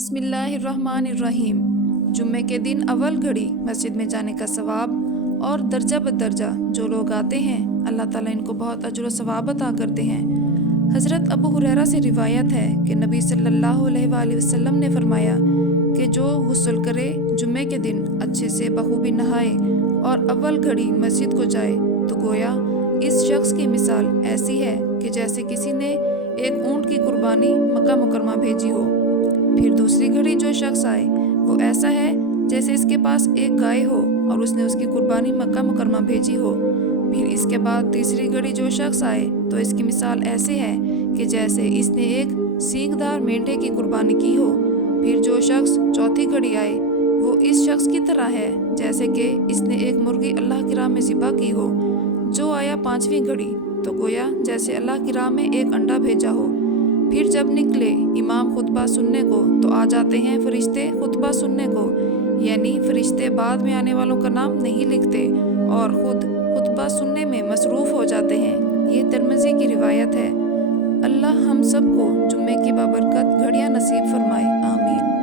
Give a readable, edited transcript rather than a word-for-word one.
بسم اللہ الرحمن الرحیم۔ جمعے کے دن اول گھڑی مسجد میں جانے کا ثواب اور درجہ بدرجہ جو لوگ آتے ہیں اللہ تعالیٰ ان کو بہت اجر و ثواب عطا کرتے ہیں۔ حضرت ابو ہریرہ سے روایت ہے کہ نبی صلی اللہ علیہ وآلہ وسلم نے فرمایا کہ جو غسل کرے، جمعے کے دن اچھے سے بخوبی نہائے اور اول گھڑی مسجد کو جائے تو گویا اس شخص کی مثال ایسی ہے کہ جیسے کسی نے ایک اونٹ کی قربانی مکہ مکرمہ بھیجی ہو۔ پھر دوسری گھڑی جو شخص آئے وہ ایسا ہے جیسے اس کے پاس ایک گائے ہو اور اس نے اس کی قربانی مکہ مکرمہ بھیجی ہو۔ پھر اس کے بعد تیسری گھڑی جو شخص آئے تو اس کی مثال ایسے ہے کہ جیسے اس نے ایک سینگ دار مینڈھے کی قربانی کی ہو۔ پھر جو شخص چوتھی گھڑی آئے وہ اس شخص کی طرح ہے جیسے کہ اس نے ایک مرغی اللہ کی راہ میں ذبح کی ہو۔ جو آیا پانچویں گھڑی تو گویا جیسے اللہ کی راہ میں ایک انڈا بھیجا ہو۔ پھر جب نکلے امام خطبہ سننے کو تو آ جاتے ہیں فرشتے خطبہ سننے کو، یعنی فرشتے بعد میں آنے والوں کا نام نہیں لکھتے اور خود خطبہ سننے میں مصروف ہو جاتے ہیں۔ یہ ترمذی کی روایت ہے۔ اللہ ہم سب کو جمعے کی بابرکت گھڑیاں نصیب فرمائے، آمین۔